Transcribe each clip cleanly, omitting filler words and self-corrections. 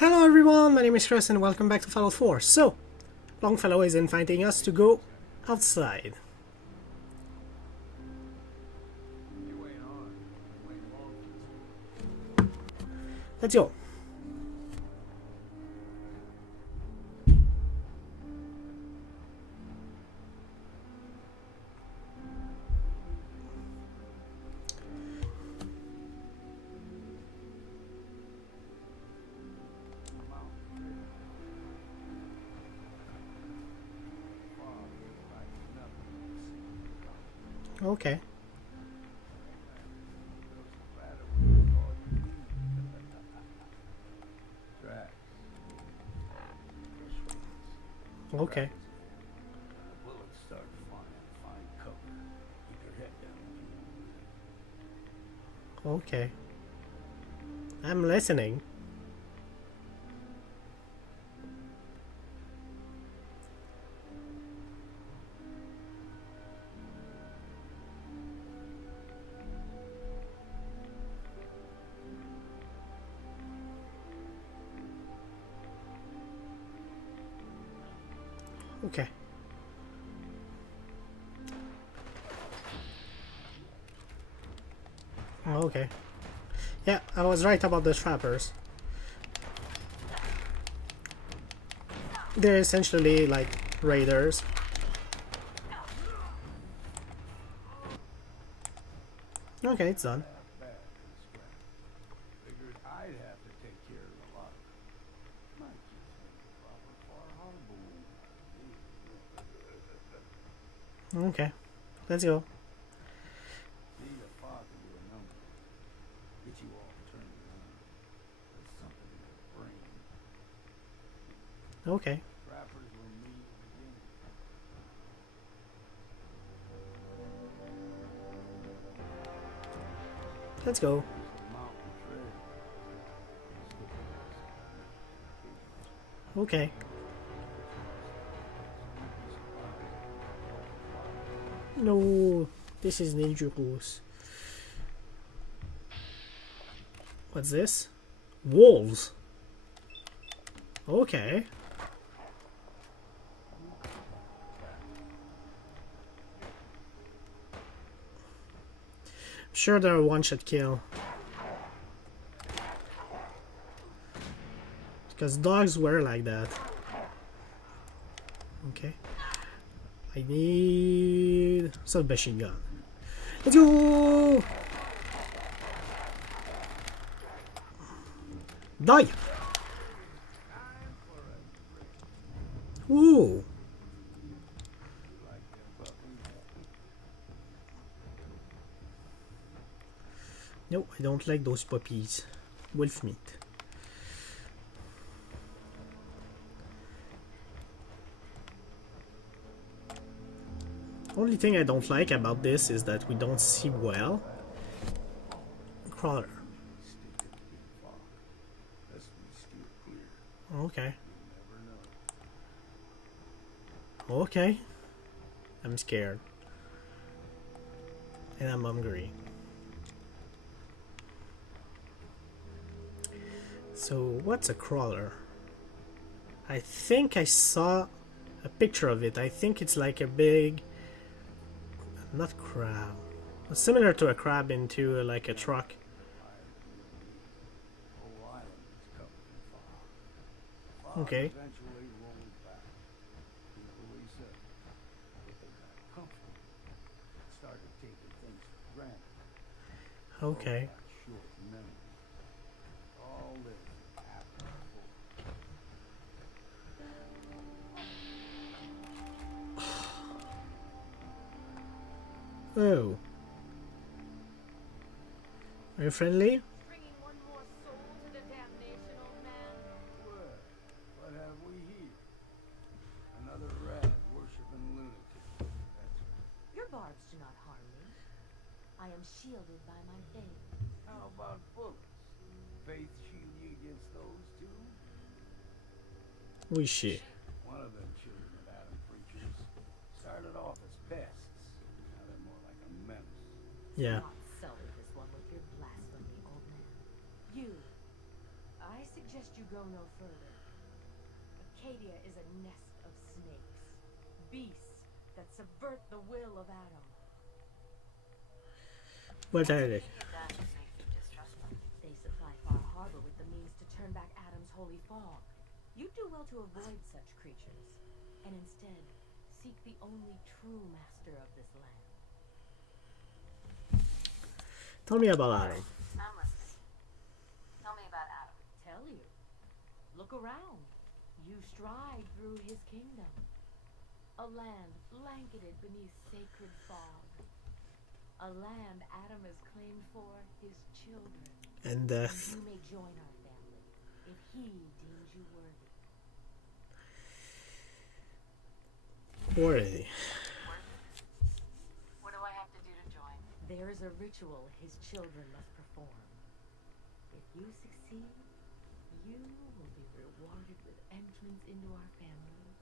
Hello everyone, my name is Chris and welcome back to Fallout 4. So, Longfellow is inviting us to go outside. Let's go. Okay. Okay. Bullets start flying. Find cover. Keep your head down. Okay. I'm listening. Okay. Okay. Yeah, I was right about the trappers. They're essentially like raiders. Okay, it's done. Figured I'd have to take care of a lot of it. Might just make a proper far harbor. Okay. Let's go. Need a father to a number. Get you all turned around. There's something in your brain. Okay. Trappers will meet again. Let's go. There's a mountain trail. Okay. No, this is dangerous. What's this? Wolves. Okay. I'm sure they're a one-shot kill. Because dogs were like that. Okay. I need submachine gun. Let's go! Die! Ooh! No, I don't like those puppies. Wolf meat. Only thing I don't like about this is that we don't see well. Crawler. Okay. Okay. I'm scared. And I'm hungry. So, what's a crawler? I think I saw a picture of it. I think it's like a big... Not crab. Similar to a crab into like a truck. Okay. Okay. Oh. Are you friendly? Bringing one more soul to the damnation, old man. Well, what have we here? Another rad worshipping lunatic. That's Your barbs do not harm me. I am shielded by my faith. how about bullets? Faith shield you against those too? We she. One of them children of Adam preachers started off as pests. Now they're more like a menace. Yeah. Not sully this one with your blasphemy, old man. You. I suggest Must you go no further? Acadia is a nest of snakes, beasts that subvert the will of Adam. What are they? That should make you distrust them. They supply Far Harbor with the means to turn back Adam's holy fog. You'd do well to avoid such creatures, and instead seek the only true master of this land. Tell me about Adam. I'm listening. Tell me about Adam. Tell you. Look around. You stride through his kingdom. A land blanketed beneath sacred fog. A land Adam has claimed for his children. And death. You may join our family if he deems you worthy. Worthy. What do I have to do to join? There is a ritual his children must perform. If you succeed, you will be rewarded with entrance into our family.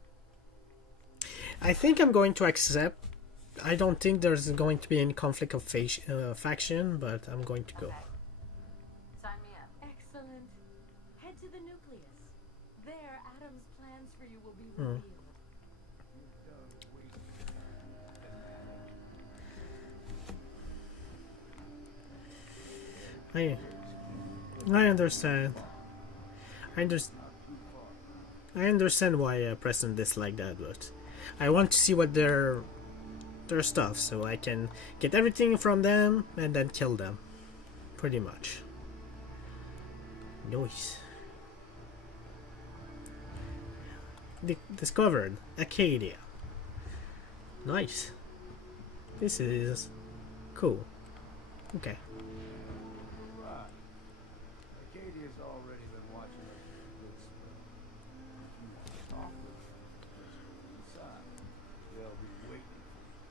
I think I'm going to accept. I don't think there's going to be any conflict of faction, but I'm going to go. Okay. Sign me up. Excellent. Head to the nucleus. There, Adam's plans for you will be revealed. You've done wasted time and I understand. I not too far. I understand why Preston disliked that, but I want to see what their stuff, so I can get everything from them and then kill them. Pretty much. Nice. Discovered Acadia. Nice. This is cool. Okay. Right. Acadia's already been watching us for a good spell. If you want to talk with them, just go inside. They'll be waiting for you.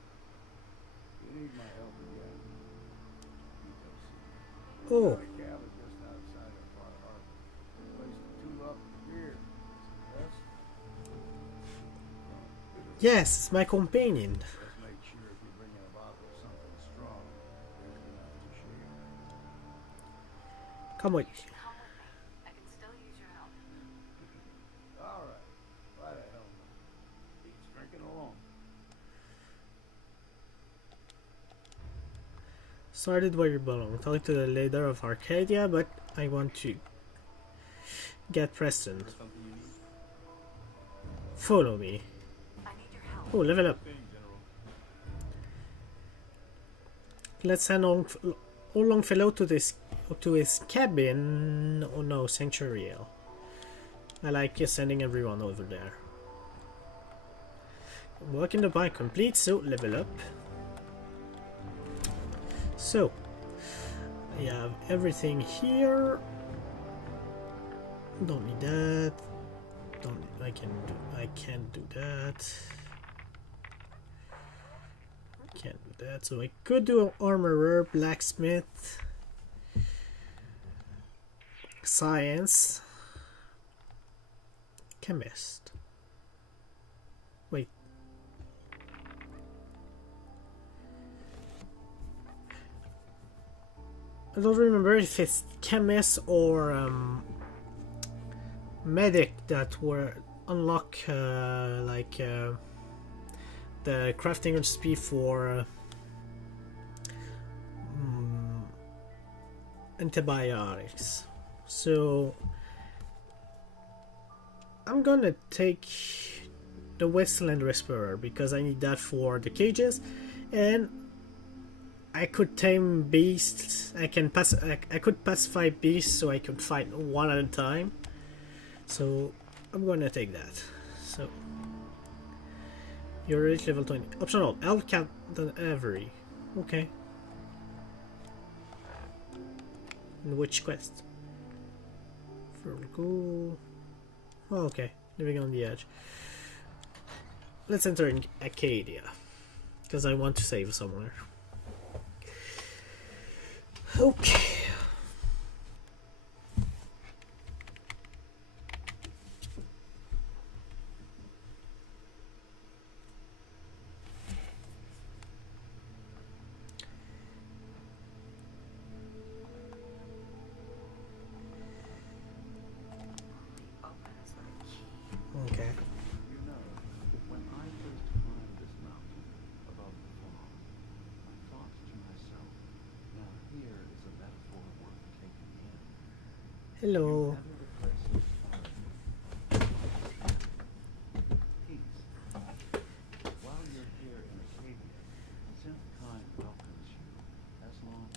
You need my help again. You go see. Oh. Got a cabin just outside of Far Harbor. Place to tool up the beer. It's the best. Yes, it's my companion. Just make sure if you're bringing a bottle of something strong, there's enough to share. Come with You should come with me. I can still use your help. All right. Why the hell not? He's drinking alone. Started where you belong. Talk to the leader of Arcadia, but I want to get Preston. Something you need? Follow me. I need your help. Oh, level up. Thing, General. Let's send on Longfellow to his cabin. Oh no, Sanctuarial. I like sending everyone over there. Walking the bike complete, so level up. So I have everything here. Don't need that. I can't do that. Can't do that. So I could do an armorer, blacksmith, science, chemist. Wait. I don't remember if it's chemist or medic that were unlock the crafting recipe for antibiotics. So I'm gonna take the Westland Whisperer because I need that for the cages, and I could tame beasts. I could pacify beasts, so I could fight one at a time. So I'm gonna take that. So you're reach level 20. Optional. Elf Captain Avery. Okay. In which quest? For cool. Oh, okay. Living on the edge. Let's enter in Acadia, because I want to save somewhere. Okay. Hello. Enter the place of peace. While you're here in Acadia, Synth welcomes you as long.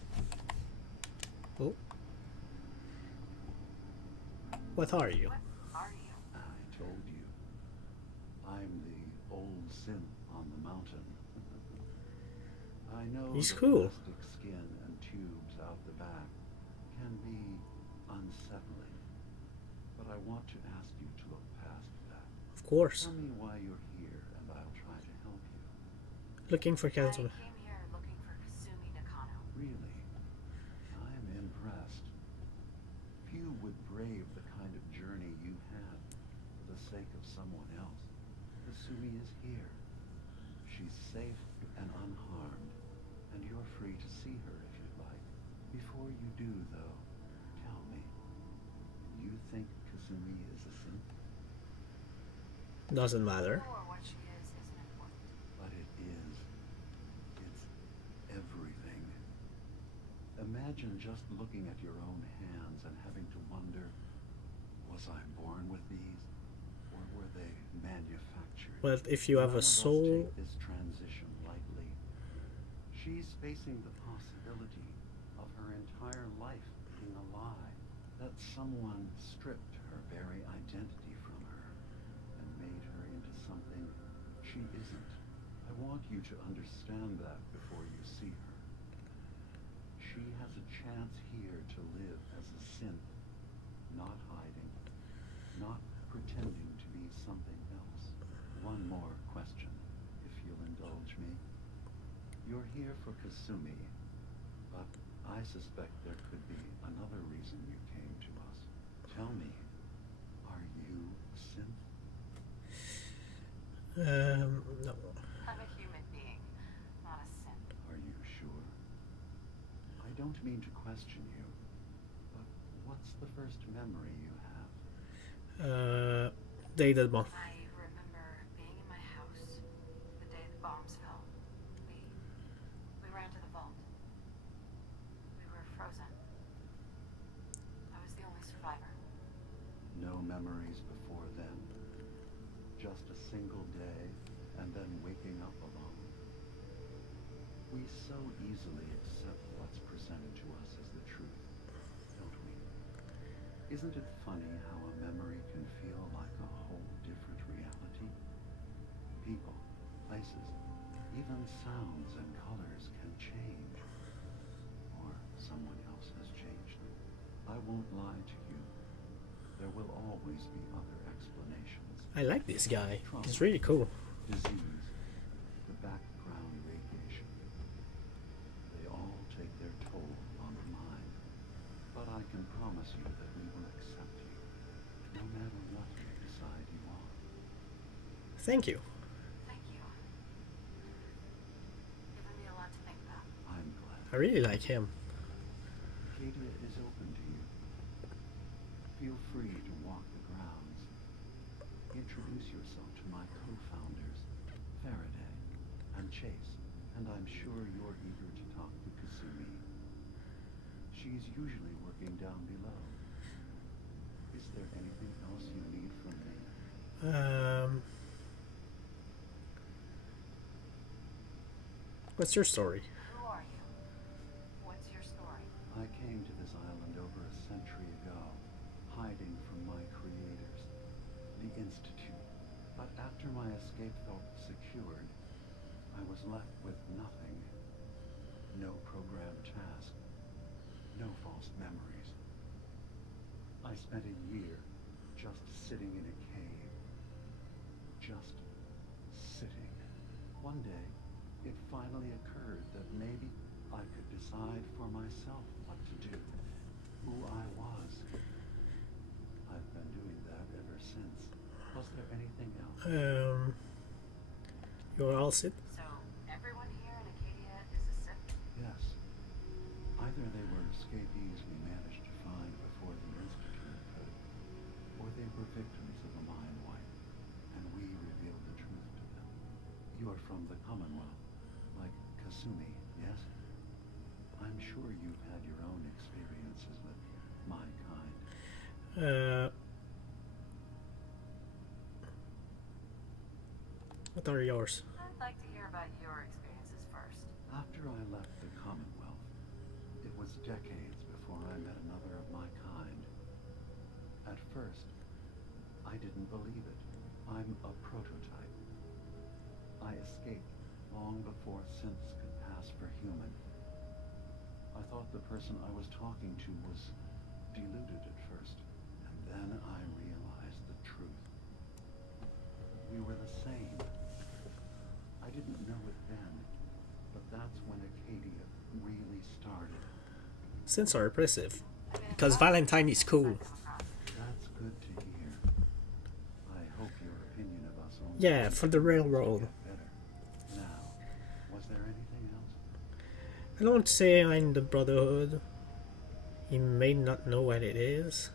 Oh. What are you? What are you? I told you. I'm the old Synth on the mountain. I know He's the cool. plastic skin and tubes out the back can be unsettling, but I want to ask you to look past that. Of course. Tell me why you're here, and I'll try to help you. Looking for I Kazuma. came here looking for Kasumi Nakano. Really, I'm impressed. Few would brave the kind of journey you had for the sake of someone else. Kasumi is here. She's safe and unharmed, and you're free to see her if you'd like. Before you do, though, tell me, you think Kasumi is a Synth? Doesn't matter. Who or what she is isn't important. But it is. It's everything. Imagine just looking at your own hands and having to wonder, was I born with these, or were they manufactured? Well, if you have None a of us soul, take this transition lightly. She's facing the possibility of her entire life being a lie, that someone stripped her very identity from her and made her into something she isn't. I want you to understand that before you see her. She has a chance here to live as a Synth, not hiding, not pretending to be something else. One more question, if you'll indulge me. You're here for Kasumi, but I suspect there could be another reason you came to us. Tell me, are you a Synth? no. I'm a human being, not a Synth. Are you sure? I don't mean to question you, but what's the first memory you have? Dated bomb. I remember being in my house the day the bombs fell. We ran to the vault. We were frozen. I was the only survivor. No memories before then? Just a single day, and then waking up alone? We so easily accept what's presented to us as the truth, don't we? Isn't it funny how a memory can feel like a whole different reality? People, places, even sounds and colors can change. Or someone else has changed them. I won't lie to you. There will always be other explanations. I like this guy. Trauma, He's really cool. disease, the background radiation. They all take their toll on the mind. But I can promise you that we will accept you, no matter what you decide you are. Thank you. Thank you. Given me a lot to think about. I'm glad. I really like him. Acadia is open to you. Feel free to walk the grounds. Introduce yourself to my co-founders, Faraday and Chase, and I'm sure you're eager to talk to Kasumi. She's usually working down below. Is there anything else you need from me? What's your story? Who are you? What's your story? I came to this island over a century ago, hiding from my creators, the Institute. But after my escape felt secured, I was left with nothing. No programmed task, no false memories. I spent a year just sitting in a cave. Just sitting. One day, it finally occurred that maybe I could decide for myself what to do, who I was. I've been doing that ever since. Was there anything else? You're all sit. So, everyone here in Acadia is a Synth? Yes. Either they were escapees we managed to find before the Institute could, or they were victims of a mind wipe, and we revealed the truth to them. You are from the Commonwealth, like Kasumi, yes? I'm sure you've had your own experiences with my kind. Uh, what are yours? I'd like to hear about your experiences first. After I left the Commonwealth, it was decades before I met another of my kind. At first, I didn't believe it. I'm a prototype. I escaped long before synths could pass for human. I thought the person I was talking to was deluded at first, and then I realized the truth. We were the same. I didn't know it then, but that's when Acadia really started. Synths are oppressive. Because Valentine is cool. That's good to hear. I hope your opinion of us only Yeah, for the railroad. get better. Now, was there anything else? I don't say I'm the Brotherhood. He may not know what it is.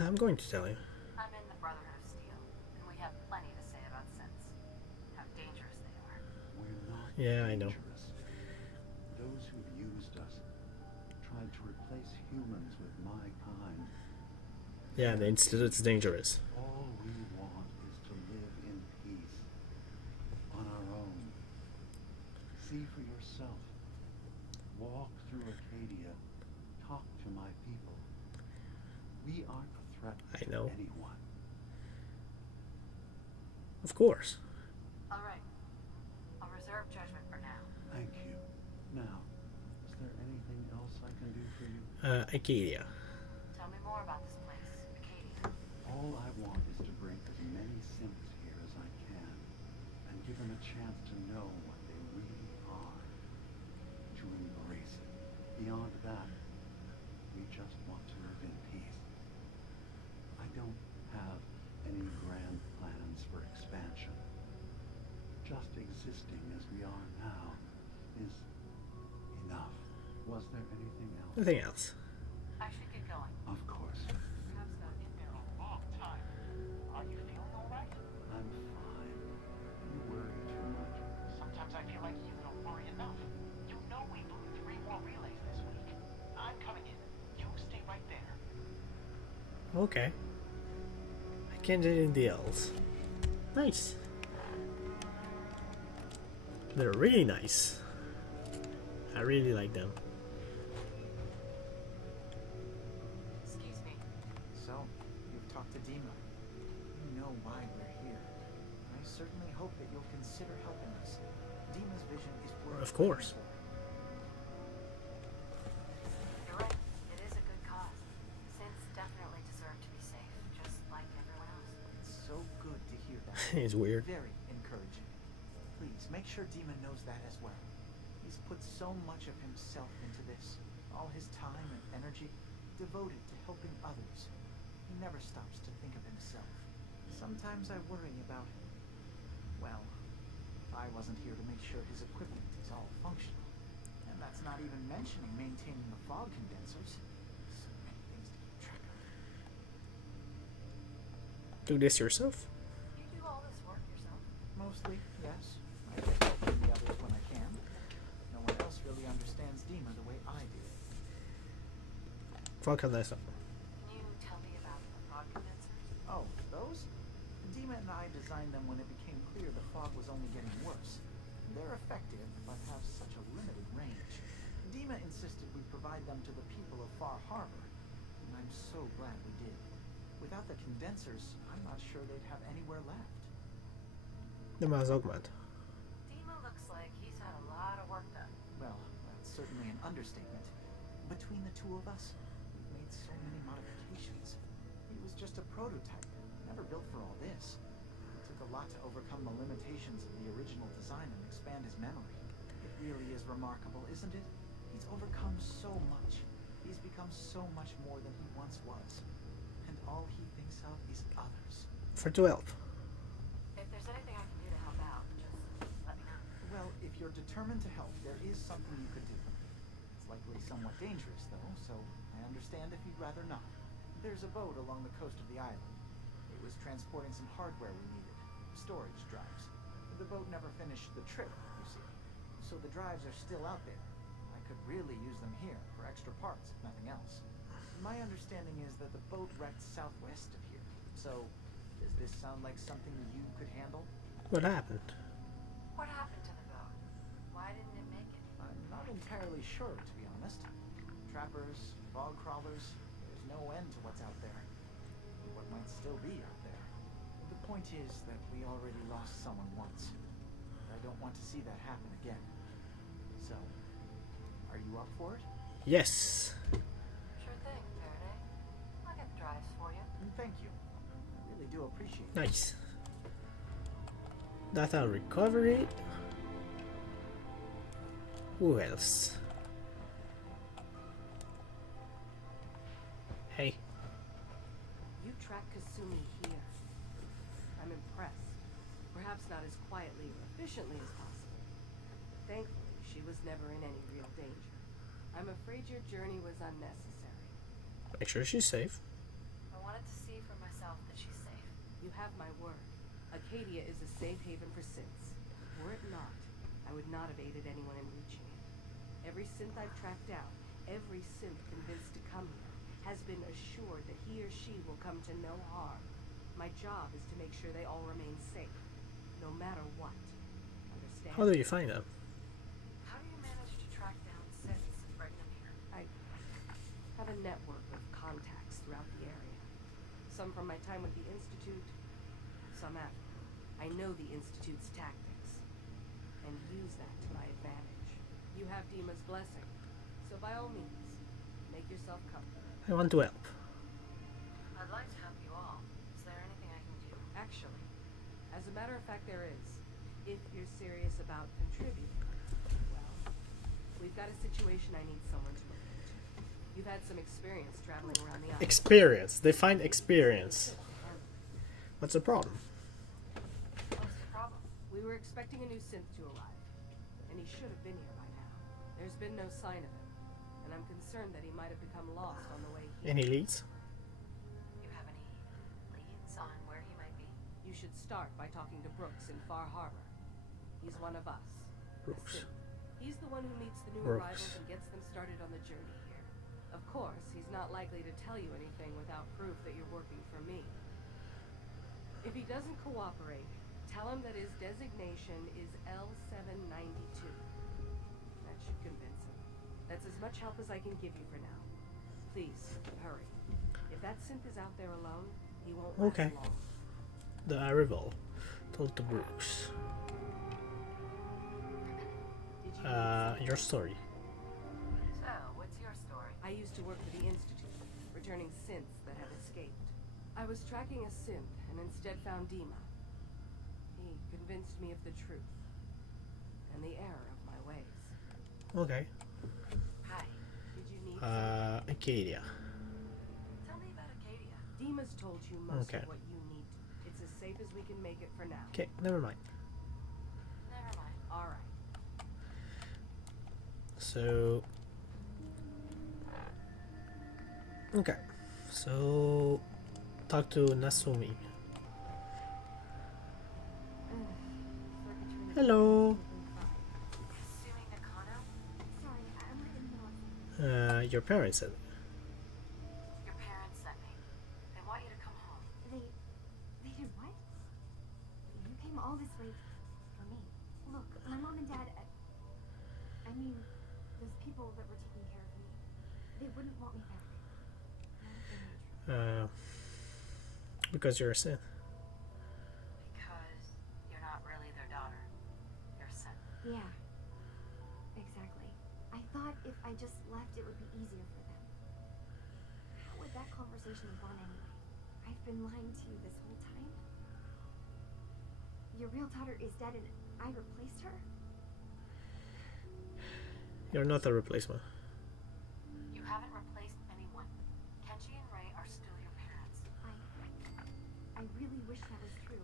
I'm going to tell you. I'm in the Brotherhood of Steel, and we have plenty to say about synths. How dangerous they are. We're not Yeah, I know. dangerous. Those who've used us tried to replace humans with my kind. Yeah, the Institute's dangerous. All we want is to live in peace, on our own. See for yourself. Walk through Acadia. Talk to my people. We aren't a threat I to know. anyone. Of course. All right. I'll reserve judgment for now. Thank you. Now, is there anything else I can do for you? Acadia. Tell me more about this place, Acadia. All I want is to bring as many synths here as I can, and give them a chance to know what they really are, to embrace it. Beyond that, we just want to live in peace. I don't have any grand plans for expansion. Just existing as we are now is enough. Was there anything else? Nothing else. I should get going. Of course. Perhaps not in there a long time. Are you feeling all right? I'm fine. You worry too much. Sometimes I feel like you don't worry enough. You know we blew 3 more relays this week. I'm coming in. You stay right there. Okay. I can't do anything else. Nice. They're really nice. I really like them. Excuse me. So, you've talked to Dima. You know why we're here. I certainly hope that you'll consider helping us. Dima's vision is worth Of course. You're right. It is a good cause. Synths definitely deserve to be safe, just like everyone else. It's so good to hear that. It's weird. Very encouraging. Please, make sure Dima knows that as well. He's put so much of himself into this. All his time and energy devoted to helping others. He never stops to think of himself. Sometimes I worry about, well, if I wasn't here to make sure his equipment is all functional. And that's not even mentioning maintaining the fog condensers. So many things to keep track of. Do this yourself? You do all this work yourself? Mostly, yes. I help the others when I can. No one else really understands Dima the way I do. Fuck on this. Can you tell me about the fog condensers? Oh, those? Dima and I designed them when it became clear the fog was only getting worse. They're effective, but have such a limited range. Dima insisted we provide them to the people of Far Harbor, and I'm so glad we did. Without the condensers, I'm not sure they'd have anywhere left. The Mazogmat. Dima looks like he's had a lot of work done. Well, that's certainly an understatement. Between the two of us, we've made so many modifications. He was just a prototype, never built for all this. It took a lot to overcome the limitations of the original design and expand his memory. It really is remarkable, isn't it? He's overcome so much. He's become so much more than he once was. And all he thinks of is others. For to help. If there's anything I can do to help out, just let me know. Well, if you're determined to help, there is something you could do. It's likely somewhat dangerous, though, so I understand if you'd rather not. There's a boat along the coast of the island. It was transporting some hardware we needed, storage drives. The boat never finished the trip, you see, so the drives are still out there. I could really use them here for extra parts, if nothing else. My understanding is that the boat wrecked southwest of here. So, does this sound like something you could handle? What happened? What happened to the boat? Why didn't it make it? I'm not entirely sure, to be honest. Trappers, bog crawlers, there's no end to what's out there. What might still be out there. The point is that we already lost someone once. I don't want to see that happen again. So, are you up for it? Yes. Sure thing, Faraday. I'll get the drives for you. Thank you. I really do appreciate it. Nice. Data recovery. Who else? Hey. You tracked Kasumi here. I'm impressed. Perhaps not as quietly or efficiently as possible. Thankfully, she was never in any real danger. I'm afraid your journey was unnecessary. Make sure she's safe. I wanted to see for myself that she's safe. You have my word. Acadia is a safe haven for synths. Were it not, I would not have aided anyone in reaching it. Every synth I've tracked down, every synth convinced to come here, has been assured that he or she will come to no harm. My job is to make sure they all remain safe, no matter what. Understand? How do you find them? How do you manage to track down synths and bring them here? I have a network of contacts throughout the area. Some from my time with the Institute, some after. I know the Institute's tactics, and use that to my advantage. You have Dima's blessing, so by all means, make yourself comfortable. I want to help. I'd like to help you all. Is there anything I can do? Actually, as a matter of fact, there is. If you're serious about contributing. Well, we've got a situation I need someone to look into. You've had some experience traveling around the island. Experience. Define experience. What's the problem? What's the problem? We were expecting a new synth to arrive, and he should have been here by now. There's been no sign of him, and I'm concerned that he might have become lost on the way here. Any leads? You have any leads on where he might be? You should start by talking to Brooks in Far Harbor. He's one of us. a Brooks. synth. He's the one who meets the new Brooks. arrivals and gets them started on the journey here. Of course, he's not likely to tell you anything without proof that you're working for me. If he doesn't cooperate, tell him that his designation is L792. That should convince him. That's as much help as I can give you for now. Please, hurry. If that synth is out there alone, he won't last Okay. long. The arrival. Told to Brooks. Did you Your story. So, what's your story? I used to work for the Institute, returning synths that had escaped. I was tracking a synth and instead found Dima. He convinced me of the truth and the error of my ways. Okay. Hi. Did you need Acadia. Tell me about Acadia. Dima's told you most Okay. of what you need. It's as safe as we can make it for now. Okay, never mind. Never mind. All right. So. Okay. So. Talk to Nasumi. Hello. Kasumi Nakano? Sorry, I'm right in the middle of Your parents said. Your parents sent me. They want you to come home. They did what? You came all this way for me. Look, my mom and dad, I mean, those people that were taking care of me, they wouldn't want me back. Not if they knew the truth. Because you're a Synth. Because you're not really their daughter. You're a son. Yeah, exactly. I thought if I just left, it would be easier for them. How would that conversation have gone anyway? I've been lying to you this whole time. Your real daughter is dead and I replaced her? You're not a replacement. You haven't replaced anyone. Kenji and Ray are still your parents. I really wish that was true.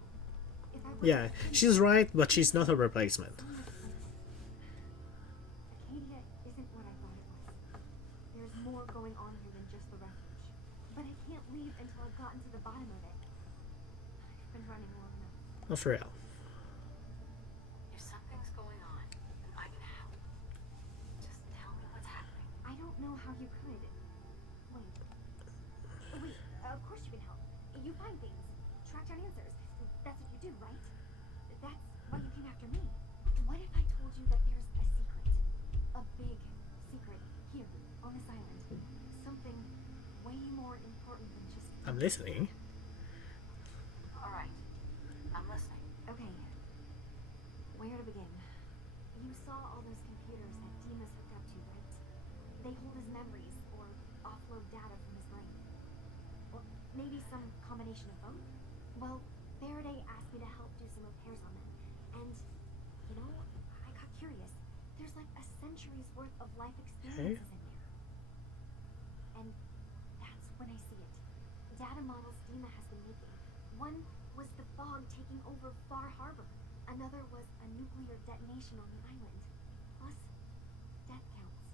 If I Yeah, she's right, but she's not a replacement. Acadia isn't what I thought it was. There's more going on here than just the refuge. But I can't leave until I've gotten to the bottom of it. I've been running long enough. Not for real. If something's going on, and I can help, just tell me what I'm listening. All right. I'm listening. Okay. Where to begin? You saw all those computers that Dima's hooked up to, right? They hold his memories or offload data from his brain. Or maybe some combination of both? Well, Faraday asked me to help do some repairs on them. And, you know, I got curious. There's like a century's worth of life experiences in there. And that's when I see it. Data models Dima has been making. One was the fog taking over Far Harbor. Another was a nuclear detonation on the island. Plus, death counts.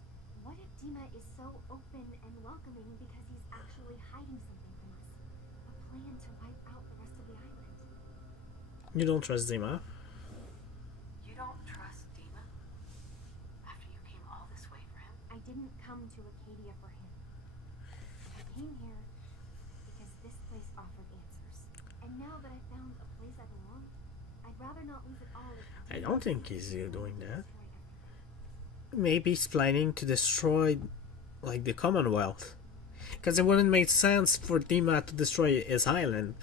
What if Dima is so open and welcoming because he's actually hiding something from us? A plan to wipe out the rest of the island. You don't trust Dima? You don't trust Dima? After you came all this way for him? I didn't come to Acadia for him. I came here because this place offered answers. And now that I found a place I belong, I'd rather not lose it all. I don't think he's doing that. Maybe he's planning to destroy, like, the Commonwealth. Because it wouldn't make sense for Dima to destroy his island.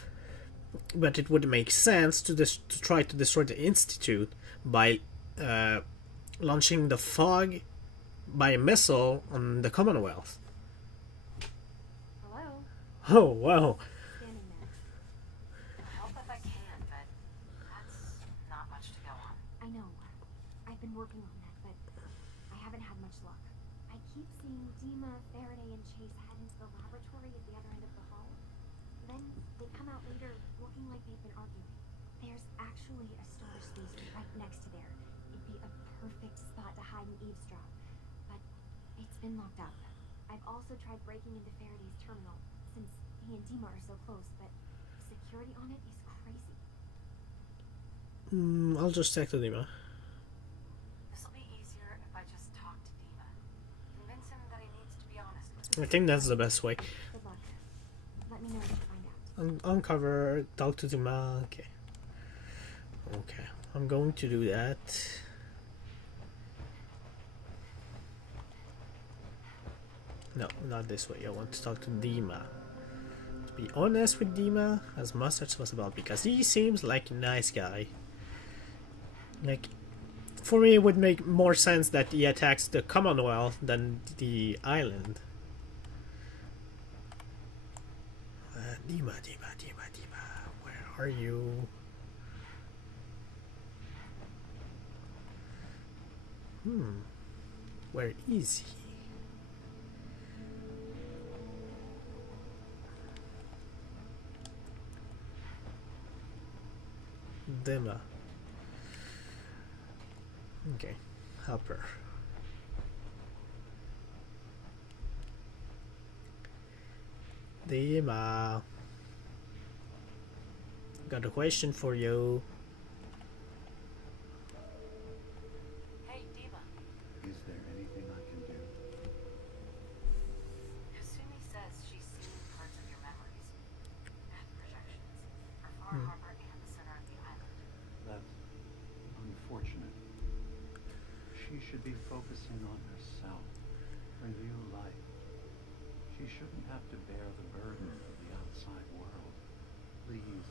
But it would make sense to try to destroy the Institute by launching the fog by a missile on the Commonwealth. Hello? Oh, wow. Standing there. I'll help if I can, but that's not much to go on. I know. I've been working on that, but I haven't had much luck. I keep seeing Dima, Faraday, and Chase head into the laboratory at the other end of the hall. Then they come out later looking like they've been arguing. There's actually a storage station right next to there. It'd be a perfect spot to hide and eavesdrop. But it's been locked up. I've also tried breaking into Faraday's terminal, since he and Dima are so close, but security on it is crazy. I'll just check to Dima. This'll be easier if I just talk to Dima. Convince him that he needs to be honest with me. I think that's the best way. Good luck. Let me know what you find out. Uncover, talk to Dima. Okay. Okay. I'm going to do that. No, not this way. I want to talk to Dima. To be honest with Dima as much as possible, because he seems like a nice guy. Like, for me, it would make more sense that he attacks the Commonwealth than the island. Dima, where are you? Where is he? Dima. Okay, helper. Dima. Got a question for you. Hey, Dima. Is there anything I can do? Kasumi says she's seen parts of your memories. Path projections. For Far Harbor and the center of the island. That's unfortunate. She should be focusing on herself, her new life. She shouldn't have to bear the burden of the outside world. Please,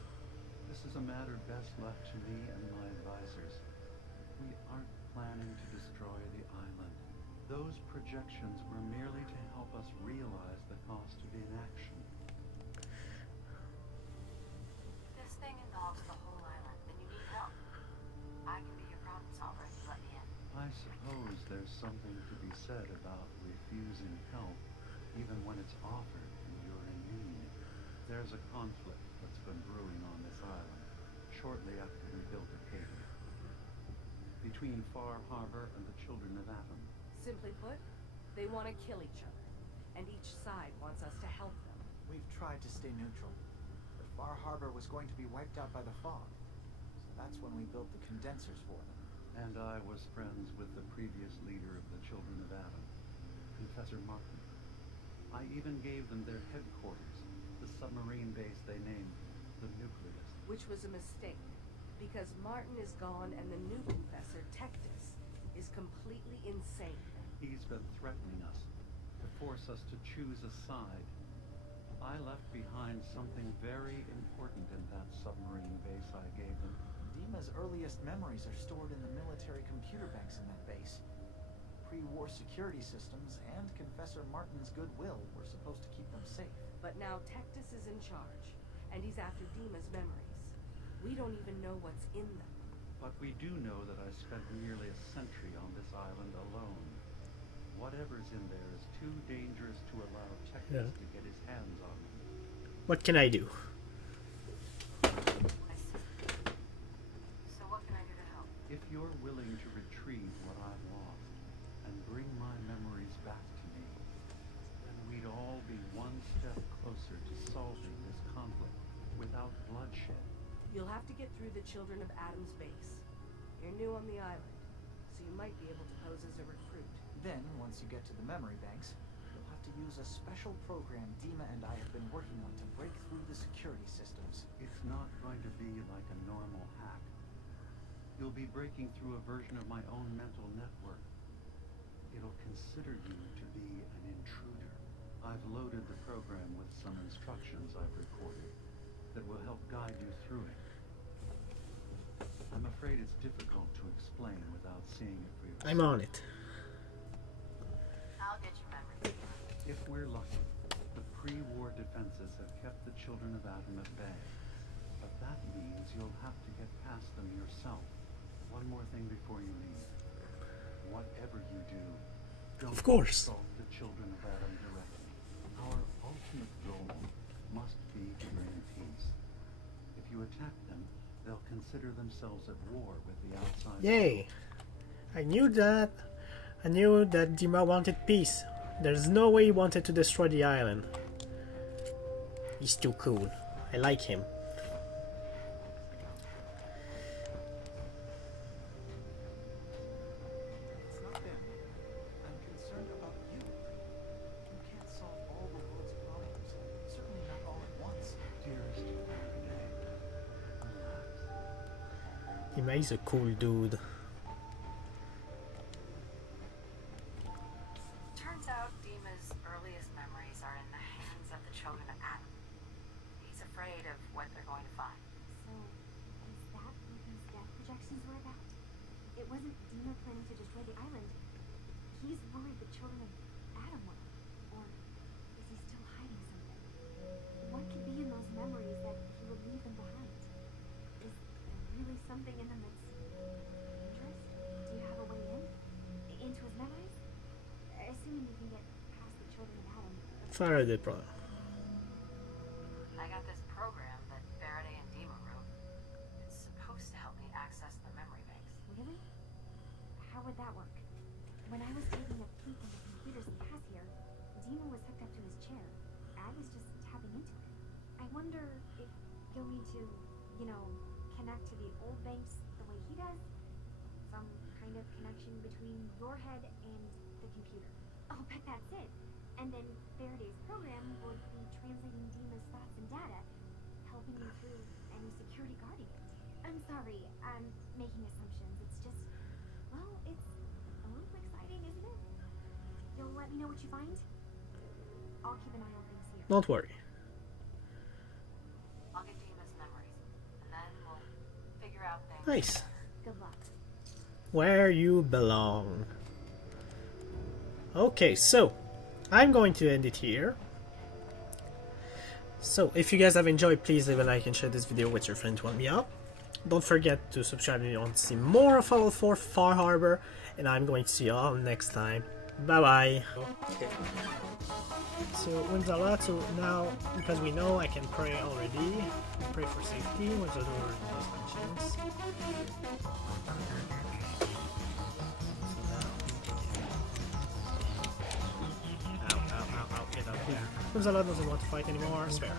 this is a matter best left to me and my advisors. We aren't planning to destroy the island. Those projections were merely to help us realize the cost of inaction. This thing involves the whole island, and you need help. I can be your problem solver if you let me in. I suppose there's something to be said about refusing help, even when it's offered and you're in need. There's a conflict that's been brewing on this island, shortly after we built Acadia, between Far Harbor and the children of Atom. Simply put, they want to kill each other, and each side wants us to help them. We've tried to stay neutral, but Far Harbor was going to be wiped out by the fog. So that's when we built the condensers for them. And I was friends with the previous leader of the children of Atom, Professor Martin. I even gave them their headquarters, the submarine base they named the Nucleus. Which was a mistake, because Martin is gone and the new professor, Tectus, is completely insane. He's been threatening us, to force us to choose a side. I left behind something very important in that submarine base I gave them. Dima's earliest memories are stored in the military computer banks in that base. Pre-war security systems and Confessor Martin's goodwill were supposed to keep them safe. But now Tectus is in charge, and he's after Dima's memories. We don't even know what's in them. But we do know that I spent nearly a century on this island alone. Whatever's in there is too dangerous to allow Tectus to get his hands on them. What can I do? I see. So what can I do to help? If you're willing to retrieve what I've lost and bring my memories back to me, then we'd all be one step closer to solving this conflict without bloodshed. You'll have to get through the Children of Adam's base. You're new on the island, so you might be able to pose as a recruit. Then, once you get to the memory banks, you'll have to use a special program Dima and I have been working on to break through the security systems. It's not going to be like a normal hack. You'll be breaking through a version of my own mental network. It'll consider you to be an intruder. I've loaded the program with some instructions I've recorded that will help guide you through it. I'm afraid it's difficult to explain without seeing it for yourself. I'm on it. I'll get your memories. If we're lucky, the pre-war defenses have kept the Children of Adam at bay. But that means you'll have to get past them yourself. One more thing before you leave. Whatever you do, don't Of course. insult the Children of Adam directly. Our ultimate goal must be to bring peace. If you attack them, they'll consider themselves at war with the outside Yay! I knew that. I knew that Dima wanted peace. There's no way he wanted to destroy the island. He's too cool. I like him. It's not them. I'm concerned about you. You can't solve all the world's problems, certainly not all at once. Dearest Faraday, relax. Dima is a cool dude. Turns out Dima's earliest memories are in the hands of the Children of Adam. He's afraid of what they're going to find. So, is that what these death projections were about? It wasn't Dima planning to destroy the island. He's worried the children of Adam will. Or is he still hiding something? What could be in those memories that he would leave them behind? Is there really something in them that's dangerous? Do you have a way in? Into his memories? Assuming you can get past the children of Adam. Faraday problem. I got this program that Faraday and Dima wrote. It's supposed to help me access the memory banks. Really? How would that work? When I was taking a peek in the computers he has here, Dima was hooked up to his chair. I was just tapping into it. I wonder if you'll need to, connect to the old banks the way he does? Some kind of connection between your head and the computer. I'll bet that's it. And then Faraday's program would be translating Dima's thoughts and data, helping you through any security guarding it. I'm sorry, I'm making assumptions. It's just, well, it's a little exciting, isn't it? You'll let me know what you find? I'll keep an eye on things here. Don't worry. I'll get Dima's memories, and then we'll figure out things. Nice. Good luck. Where you belong. Okay, so I'm going to end it here. So if you guys have enjoyed, please leave a like and share this video with your friend to help me out. Don't forget to subscribe if you want to see more of Fallout 4 Far Harbor, and I'm going to see you all next time. Bye bye. So wins a lot. So now, because we know I can pray already, pray for safety. What's the door mentions? Ow, ow, ow, ow, get up here. Gonzalo doesn't want to fight anymore. Spare.